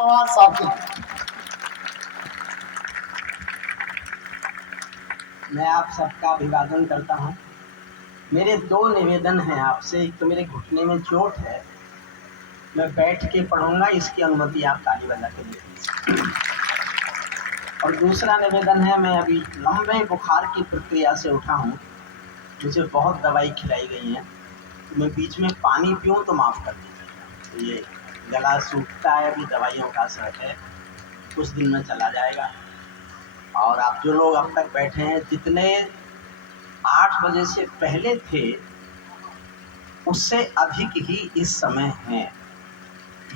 और साथी, मैं आप सबका अभिवादन करता हूँ। मेरे दो निवेदन हैं आपसे। एक तो मेरे घुटने में चोट है, मैं बैठ के पढ़ूंगा, इसकी अनुमति आप ताली बजा के दीजिए। और दूसरा निवेदन है, मैं अभी लंबे बुखार की प्रक्रिया से उठा हूँ, मुझे बहुत दवाई खिलाई गई है, तो मैं बीच में पानी पीऊँ तो माफ़ कर दीजिएगा। तो ये गला सूखता है, अभी दवाइयों का असर है, कुछ दिन में चला जाएगा। और आप जो लोग अब तक बैठे हैं, जितने 8 बजे से पहले थे उससे अधिक ही इस समय हैं।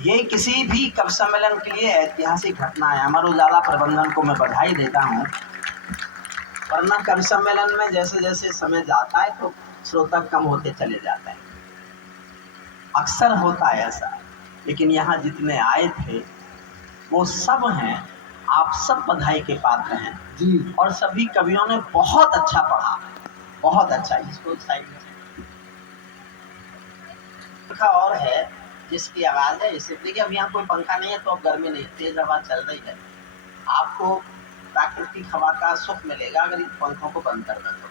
ये किसी भी कवि सम्मेलन के लिए ऐतिहासिक घटना है। अमर उजाला प्रबंधन को मैं बधाई देता हूँ, वरना कवि सम्मेलन में जैसे जैसे समय जाता है तो श्रोता कम होते चले जाते हैं, अक्सर होता है ऐसा। लेकिन यहाँ जितने आए थे वो सब हैं, आप सब बधाई के पात्र हैं जी। और सभी कवियों ने बहुत अच्छा पढ़ा, बहुत अच्छा। इसको साइड में और है जिसकी आवाज़ है, इससे देखिए अब यहाँ कोई पंखा नहीं है तो अब गर्मी नहीं, तेज हवा चल रही है, आपको प्राकृतिक हवा का सुख मिलेगा अगर इन पंखों को बंद कर दें तो।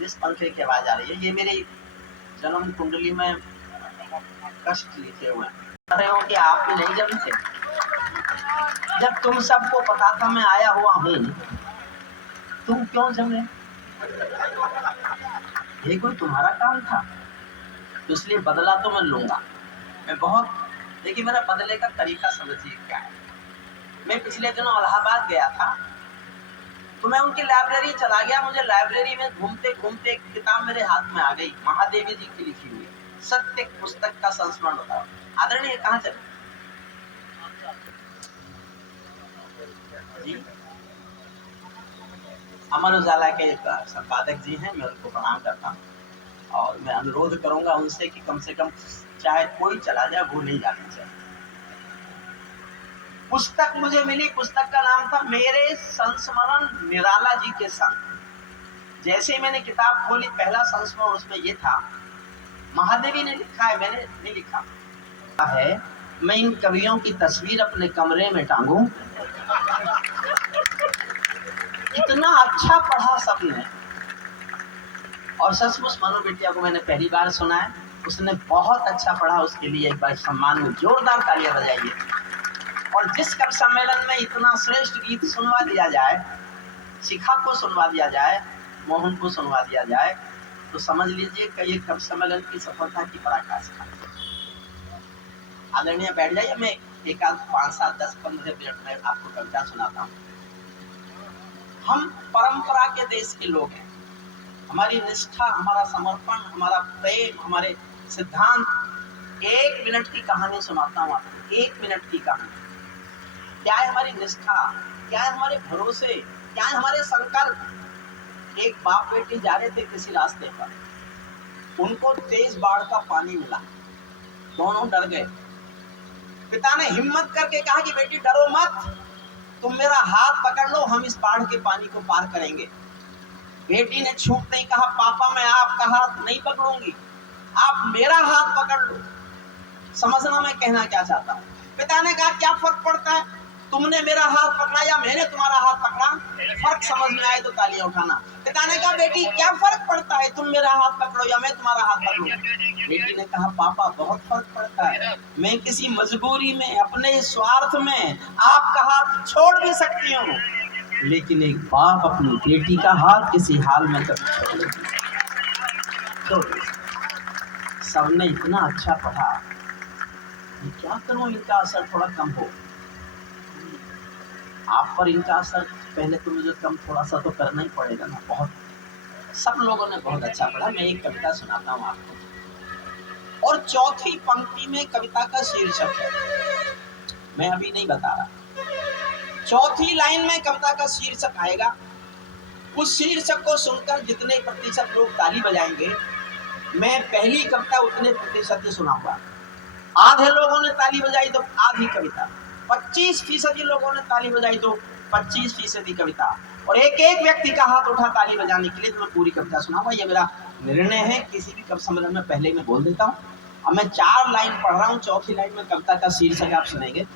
जिस पंखे की आवाज़ आ रही है, ये मेरी जन्म कुंडली में कष्ट लिखे हुए हैं। रहे हो कि आप भी नहीं जमी थे, जब तुम सबको पता था मैं आया हुआ हूँ, तुम क्यों जमे? ये कोई तुम्हारा काम था? तो इसलिए बदला तो मैं लूंगा। मैं बहुत, देखिए मेरा बदले का तरीका समझिए क्या है। मैं पिछले दिनों इलाहाबाद गया था, तो मैं उनकी लाइब्रेरी चला गया। मुझे लाइब्रेरी में घूमते घूमते एक किताब मेरे हाथ में आ गई, महादेवी जी की लिखी हुई सत्य पुस्तक का संस्मरण बताओ। आदरणीय कहाँ चले जी? अमर उजाला के संपादक जी हैं, मैं उनको प्रणाम करता हूँ। और मैं अनुरोध करूंगा उनसे कि कम से कम चाहे कोई चला जाए वो नहीं जाना चाहिए। पुस्तक मुझे मिली, पुस्तक का नाम था मेरे संस्मरण निराला जी के संग। जैसे ही मैंने किताब खोली, पहला संस्मरण उसमें ये था, महादेवी ने लिखा है, मैंने नहीं लिखा है, मैं इन कवियों की तस्वीर अपने कमरे में टांगूं। इतना अच्छा पढ़ा सबने, और सचमुच मनु बिटिया को मैंने पहली बार सुना है, उसने बहुत अच्छा पढ़ा। उसके लिए एक बार सम्मान में जोरदार तालियां बजाइए। और जिस कवि सम्मेलन में इतना श्रेष्ठ गीत सुनवा दिया जाए, शिखा को सुनवा दिया जाए, मोहन को सुनवा दिया जाए, तो समझ लीजिए कि ये कवि सम्मेलन की सफलता की पराकाष्ठा। आदरणीय बैठ जाइए, मैं एक आध 5, 7, 10, 15 मिनट में आपको कविता सुनाता हूँ। हम परंपरा के देश के लोग हैं, हमारी निष्ठा, हमारा समर्पण, हमारा प्रेम, हमारे सिद्धांत। 1 मिनट की कहानी सुनाता हूँ आपको, 1 मिनट की कहानी। क्या है हमारी निष्ठा, क्या है हमारे भरोसे, क्या है हमारे संकल्प। एक बाप बेटी जा रहे थे किसी रास्ते पर, उनको तेज बाढ़ का पानी मिला, दोनों डर गए। पिता ने हिम्मत करके कहा कि बेटी डरो मत, तुम मेरा हाथ पकड़ लो, हम इस बाढ़ के पानी को पार करेंगे। बेटी ने छूटते ही कहा, पापा मैं आपका हाथ नहीं पकड़ूंगी, आप मेरा हाथ पकड़ लो। समझना मैं कहना क्या चाहता हूँ। पिता ने कहा क्या फर्क पड़ता है, तुमने मेरा हाथ पकड़ा या मैंने तुम्हारा हाथ पकड़ा, फर्क समझ में आए तो तालियां उठाना। पिता ने कहा बेटी क्या फर्क पड़ता है, तुम मेरा हाथ पकड़ो या मैं तुम्हारा हाथ पकड़ूं। बेटी ने कहा पापा बहुत फर्क पड़ता है, मैं किसी मजबूरी में, अपने स्वार्थ में आपका हाथ छोड़ भी सकती हूँ, लेकिन एक बाप अपनी बेटी का हाथ किसी हाल में कभी छोड़ नहीं। तो सबने इतना अच्छा पढ़ा, क्या करूं इनका असर थोड़ा कम हो। आप पर इनका असर पहले तो मुझे कम थोड़ा सा तो करना ही पड़ेगा ना। बहुत सब लोगों ने बहुत अच्छा पढ़ा। मैं एक कविता सुनाता हूँ आपको, और चौथी पंक्ति में कविता का शीर्षक है, मैं अभी नहीं बता रहा। चौथी लाइन में कविता का शीर्षक आएगा, उस शीर्षक को सुनकर जितने प्रतिशत लोग ताली बजाएंगे, मैं पहली कविता उतने प्रतिशत ही सुनाऊंगा। आधे लोगों ने ताली बजाई तो आधी कविता, 25% लोगों ने ताली बजाई तो 25% कविता, और एक एक व्यक्ति का हाथ उठा ताली बजाने के लिए तो मैं पूरी कविता सुनाऊंगा। ये मेरा निर्णय है, किसी भी कवि सम्मेलन में पहले मैं बोल देता हूँ। अब मैं 4 लाइन पढ़ रहा हूँ, चौथी लाइन में कविता का शीर्षक आप सुनेंगे।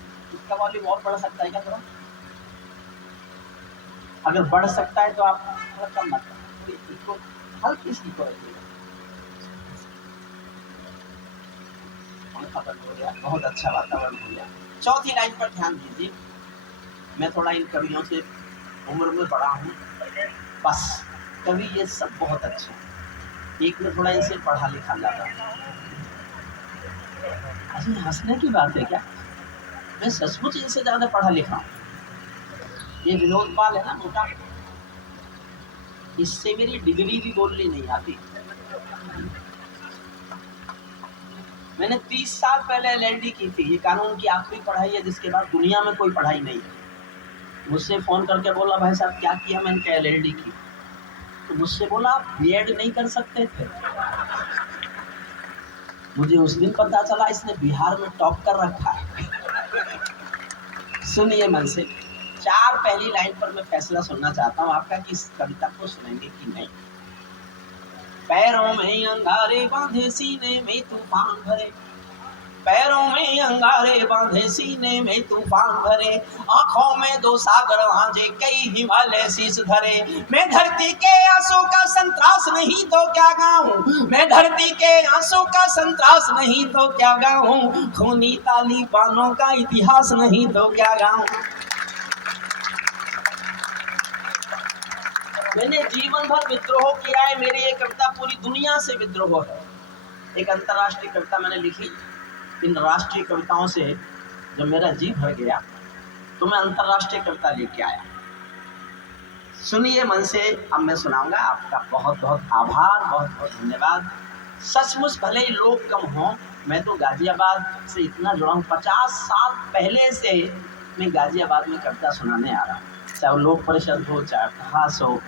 इसका वॉल्यूम और बढ़ सकता है क्या थोड़ा? अगर बढ़ सकता है तो आप थोड़ा कम मत करें, इसको हल्की सी को रखिएगा। हो गया, बहुत अच्छा वातावरण हो गया। चौथी लाइन पर ध्यान दीजिए। मैं थोड़ा इन कवियों से उम्र में बड़ा हूँ, बस कवि ये सब बहुत अच्छे हैं। एक में थोड़ा इनसे पढ़ा लिखा ज्यादा। अच्छा, हंसने की बात है क्या? मैं सचमुच इनसे ज्यादा पढ़ा लिखा हूँ। ये विनोद पाल है ना, मोटा, इससे मेरी डिग्री भी बोलनी नहीं आती। मैंने 30 साल पहले LLD की थी। ये कानून की आखिरी पढ़ाई है जिसके बाद दुनिया में कोई पढ़ाई नहीं है। मुझसे फोन करके बोला, भाई साहब क्या किया? मैंने कहा LLD की। तो मुझसे बोला, आप B.Ed नहीं कर सकते थे? मुझे उस दिन पता चला इसने बिहार में टॉप कर रखा है। सुनिए मन से, 4 पहली लाइन पर मैं फैसला सुनना चाहता हूँ आपका कि इस कविता को सुनेंगे कि नहीं। पैरों में अंगारे बांधे, सीने में तूफान भरे, पैरों में अंगारे बांधे, सीने में तूफान भरे, आंखों में 2 सागर भांजे, कई हिमालय शीश धरे। मैं धरती के आंसू का संतरास नहीं तो क्या गाऊं, मैं धरती के आंसू का संतरास नहीं तो क्या गाऊं, खूनी तालिबानों का इतिहास नहीं तो क्या गाऊं। मैंने जीवन भर विद्रोह किया है, मेरी ये कविता पूरी दुनिया से विद्रोह है। एक अंतर्राष्ट्रीय कविता मैंने लिखी। इन राष्ट्रीय कविताओं से जब मेरा जी भर गया तो मैं अंतर्राष्ट्रीय कविता लेके आया। सुनिए मन से, अब मैं सुनाऊंगा। आपका बहुत बहुत आभार, बहुत बहुत धन्यवाद। सचमुच भले ही लोग कम हों, मैं तो गाजियाबाद से इतना जुड़ा हूँ। 50 साल पहले से मैं गाजियाबाद में कविता सुनाने आ रहा हूँ। चाहे वो लोक परिषद हो, चाहे उपहास हो,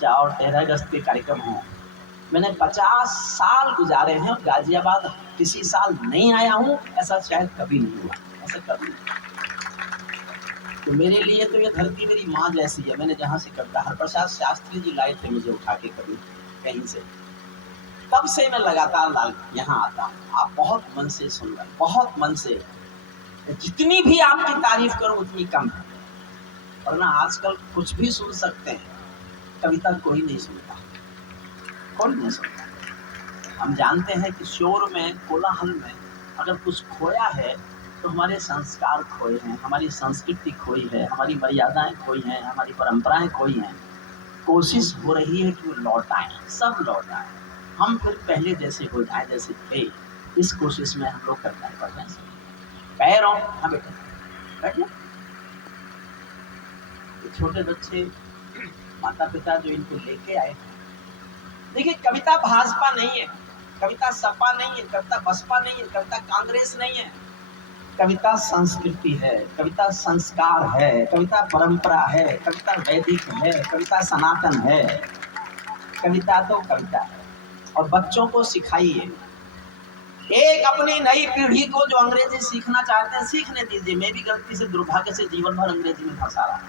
चाहे और 13 अगस्त के कार्यक्रम हो। मैंने 50 साल गुजारे हैं। गाजियाबाद किसी साल नहीं आया हूँ, ऐसा शायद कभी नहीं हुआ, ऐसा कभी नहीं। तो मेरे लिए तो ये धरती मेरी माँ जैसी है। मैंने जहाँ से कविता, हरप्रसाद शास्त्री जी लाए थे मुझे उठा के कभी कहीं से, तब से मैं लगातार यहाँ आता हूँ। आप बहुत मन से सुन रहे, बहुत मन से। जितनी भी आपकी तारीफ करूँ उतनी कम है, वरना आजकल कुछ भी सुन सकते हैं, कविता कोई नहीं सुनता, कोई नहीं सुनता। हम जानते हैं कि शोर में, कोलाहल में अगर कुछ खोया है तो हमारे संस्कार खोए हैं, हमारी संस्कृति खोई है, हमारी मर्यादाएं खोई हैं, हमारी परंपराएं खोई हैं। कोशिश हो रही है कि वो लौट आए, सब लौट आए, हम फिर पहले जैसे हो जाए जैसे थे। इस कोशिश में हम लोग करना पड़ रहे हैं। पैरों, हाँ बेटा बैठिए। छोटे बच्चे, माता पिता जो इनको लेके आए, देखिए कविता भाजपा नहीं है, कविता सपा नहीं है, कविता बसपा नहीं है, कविता कांग्रेस नहीं है। कविता संस्कृति है, कविता संस्कार है, कविता परंपरा है, कविता वैदिक है, कविता सनातन है। कविता तो कविता है, और बच्चों को सिखाइए। एक अपनी नई पीढ़ी को जो अंग्रेजी सीखना चाहते हैं सीखने दीजिए। मैं भी गलती से, दुर्भाग्य से जीवन भर अंग्रेजी में फंसा रहा।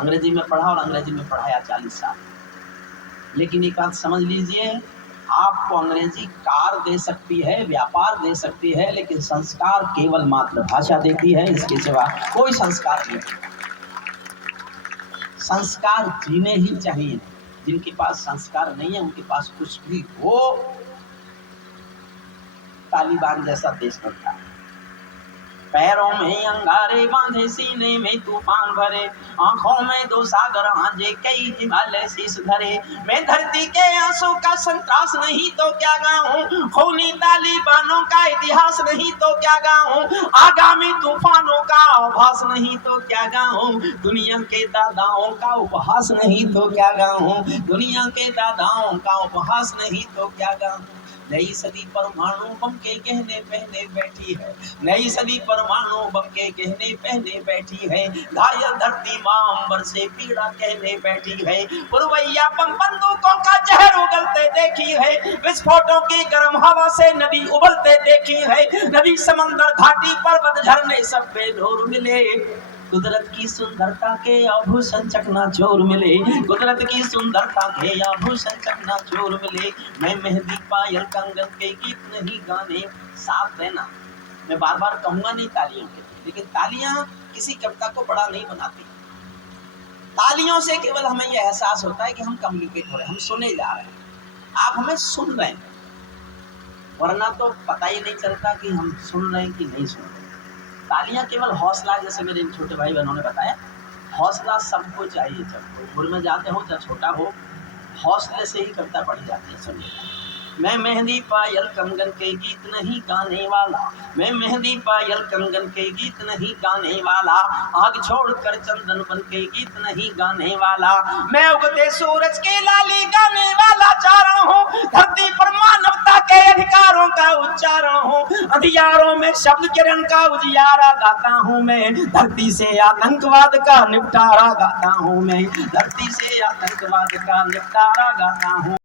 अंग्रेजी में पढ़ा और अंग्रेजी में पढ़ाया 40 साल। लेकिन एक बात समझ लीजिए, आपको अंग्रेजी कार दे सकती है, व्यापार दे सकती है, लेकिन संस्कार केवल मातृभाषा देती है, इसके सिवा कोई संस्कार नहीं। संस्कार जीने ही चाहिए। जिनके पास संस्कार नहीं है उनके पास कुछ भी हो, तालिबान जैसा देश बनता है। पैरों में अंगारे बांधे, सीने में तूफान भरे, आंखों में 2 सागर आंजे, कई हिमालय शीश धरे। मैं धरती के आंसू का संतरास नहीं तो क्या गाऊं, खूनी तालिबानों का इतिहास नहीं तो क्या गाऊं, आगामी तूफानों का आभास नहीं तो क्या गाऊं, दुनिया के दादाओं का उपहास नहीं तो क्या गाऊं, दुनिया के दादाओं का उपहास नहीं तो क्या गाऊं। नई सदी परमाणु बम के गहने पहने बैठी है, नई सदी परमाणु बम के गहने पहने बैठी है, घायल धरती मां अंबर से पीड़ा कहने बैठी है, पुरवैया बंदूकों का जहर उगलते देखी है, विस्फोटों की गर्म हवा से नदी उबलते देखी है, नदी समंदर घाटी पर्वत झरने सब बेलोर मिले, कुदरत की सुंदरता के आभूषण चकनाचूर मिले, कुदरत की सुंदरता के आभूषण चकनाचूर मिले। मैं मेहंदी पायल कंगन के गीत नहीं गाने, साथ देना। मैं बार बार कहूंगा नहीं तालियों के, लेकिन तालियां किसी कविता को बड़ा नहीं बनाती। तालियों से केवल हमें यह एहसास होता है कि हम कम्युनिकेट हो रहे हैं, हम सुने जा रहे हैं, आप हमें सुन रहे हैं, वरना तो पता ही नहीं चलता कि हम सुन रहे हैं कि नहीं सुन रहे हैं। तालियां केवल हौसला, जैसे मेरे छोटे भाई बहनों ने बताया, हौसला सबको चाहिए, जब कोई में जाते हो चाहे छोटा हो, हौसले से ही कविता पढ़ी जाती है। सुनिए, मैं मेहंदी पायल कंगन के गीत नहीं गाने वाला, मैं मेहंदी पायल कंगन के गीत नहीं गाने वाला, आग छोड़कर चंदन बन के गीत नहीं गाने वाला, मैं उगते सूरज के लाली गाने वाला चाह रहा हूँ, धरती पर मानवता के अधिकारों का उच्चारण हूँ, अंधियारों में शब्द किरण का उजियारा गाता हूँ मैं, धरती से आतंकवाद का निपटारा गाता हूँ मैं, धरती से आतंकवाद का निपटारा गाता हूँ।